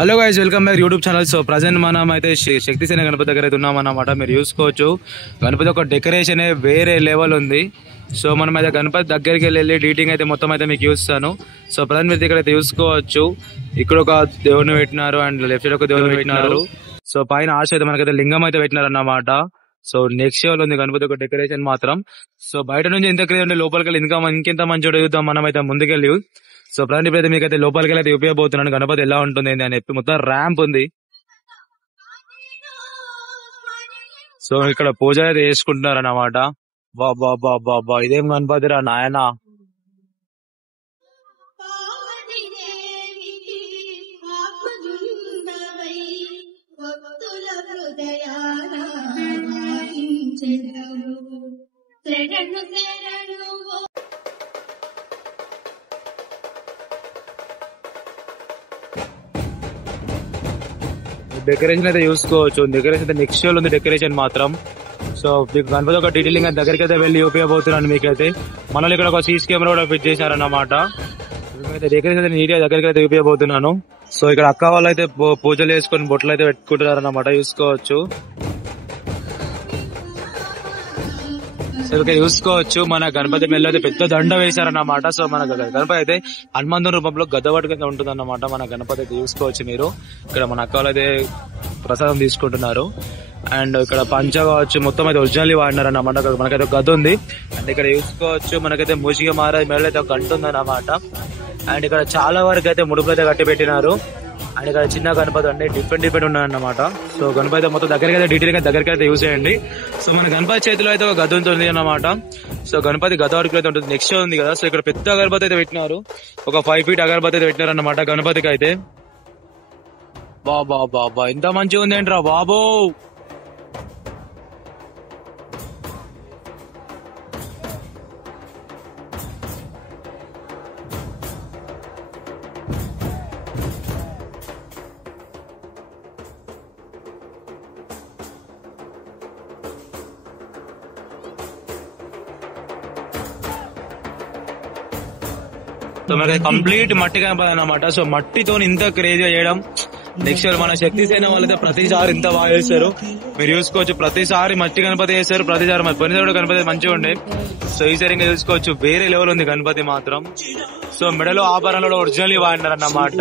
Hello guys, welcome back YouTube channel. So present మనం అయితే శక్తిసేన గణపతి దగ్గర అయితే ఉన్నామన్నమాట. మీరు చూసుకోవచ్చు గణపతి ఒక డెకరేషన్ వేరే లెవెల్ ఉంది. సో మనం అయితే గణపతి దగ్గరికి వెళ్ళి డీటింగ్ అయితే మొత్తం అయితే మీకు చూస్తాను. సో ప్రజెంట్ మీరు ఇక్కడ అయితే చూసుకోవచ్చు, ఇక్కడ ఒక దేవుడిని పెట్టినారు అండ్ లెఫ్ట్ సైడ్ ఒక దేవుడిని పెట్టినారు. సో పైన ఆర్చ్ అయితే మనకైతే లింగం అయితే పెట్టినారు అన్నమాట. సో నెక్స్ట్ లెవెల్ ఉంది గణపతి ఒక డెకరేషన్ మాత్రం. సో బయట నుంచి ఎంత క్లియర్ ఉంటే లోపలికి వెళ్ళి ఇంకెంత మంచిగా చూద్దాం మనం అయితే ముందుకెళ్ళి. సో ప్రజెంట్ ఇప్పుడైతే మీకైతే లోపలికి అయితే ఉపయోగపోతున్నాను గణపతి ఎలా ఉంటుంది అని చెప్పి. మొత్తం ర్యాంప్ ఉంది. సో ఇక్కడ పూజ అయితే చేసుకుంటున్నారు అన్నమాట. బాబా బాబా బా, ఇదేం గణపతి రా నాయనా. డెకరేషన్ అయితే చూసుకోవచ్చు. డెకరేషన్ అయితే నెక్స్ట్ లెవెల్ ఉంది డెకరేషన్ మాత్రం. సో మీకు గణపతి ఒక డీటెయిలింగ్ దగ్గరికి అయితే వెళ్ళి ఉపయోగపోతున్నాను మీకైతే. మనల్ని ఇక్కడ ఒక సీసీ కెమెరా కూడా ఫిట్ చేశారన్నమాట. డెకరేషన్ అయితే నీట్ గా దగ్గరికి అయితే ఉపయోగపోతున్నాను. సో ఇక్కడ అక్క వాళ్ళు అయితే పూజలు చేసుకొని బొట్లు అయితే పెట్టుకుంటున్నారు అన్నమాట, చూసుకోవచ్చు. సో ఇక్కడ చూసుకోవచ్చు మన గణపతి మెల్ల అయితే పెద్ద దండ వేశారన్నమాట. సో మన గణపతి అయితే హనుమంతుని రూపంలో గద్దవట్టుగా ఉంటుంది అన్నమాట. మన గణపతి అయితే చూసుకోవచ్చు మీరు. ఇక్కడ మన అక్క వాళ్ళు అయితే ప్రసాదం తీసుకుంటున్నారు. అండ్ ఇక్కడ పంచ కావచ్చు మొత్తం అయితే ఒరిజినల్ వాడినారు అన్నమాట. మనకైతే ఒక గద్ద ఉంది. అండ్ ఇక్కడ చూసుకోవచ్చు మనకైతే మూసిగా మారే మెడలో అయితే ఒక గంట ఉంది అన్నమాట. అండ్ ఇక్కడ చాలా వరకు అయితే ముడుపులు అయితే కట్టి పెట్టినారు. అండ్ ఇక్కడ చిన్న గణపతి అంటే డిఫరెంట్ ఉన్నాయన్నమాట. సో గణపతి మొత్తం దగ్గరికి అయితే డీటెయిల్ గా దగ్గరికి అయితే యూజ్ చేయండి. సో మన గణపతి చేతిలో అయితే ఒక గద్ద ఉంటుంది అన్నమాట. సో గణపతి గద్ద వరకు అయితే ఉంటుంది. నెక్స్ట్ ఉంది కదా. సో ఇక్కడ పెద్ద అగరబత్తి అయితే పెట్టినారు. ఒక 5 feet అగరబత్తి అయితే పెట్టినారు అన్నమాట గణపతికి అయితే. బాబా బాబా ఎంత మంచిగా ఉంది ఏంట్రా బాబో. సో మనకి కంప్లీట్ మట్టి గణపతి అన్నమాట. సో మట్టితో ఇంత క్రేజీగా చేయడం నెక్స్ట్ మన శక్తి సేన వాళ్ళైతే ప్రతిసారి ఇంత బాగా చేస్తారు. మీరు చూసుకోవచ్చు ప్రతిసారి మట్టి గణపతి చేస్తారు. ప్రతిసారి పోయినసారి గణపతి మంచిగా ఉండే. సో ఈసారి ఇంకా చూసుకోవచ్చు వేరే లెవెల్ ఉంది గణపతి మాత్రం. సో మెడలో ఆభరణలో ఒరిజినల్ వాడినారు అన్నమాట.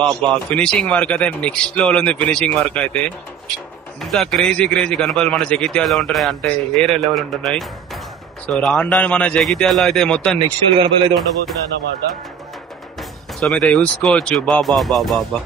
బాబా ఫినిషింగ్ వర్క్ అయితే నెక్స్ట్ లెవెల్ ఉంది. ఫినిషింగ్ వర్క్ అయితే ఇంత క్రేజీ గణపతులు మన జగిత్యాలలో ఉంటున్నాయి అంటే వేరే లెవెల్ ఉంటున్నాయి. సో రాను మన జగిత్యాలలో అయితే మొత్తం నెక్స్ట్ లెవెల్ గణపతులు అయితే ఉండబోతున్నాయి అన్నమాట. సో మీరైతే చూసుకోవచ్చు. బాబా బాబా బా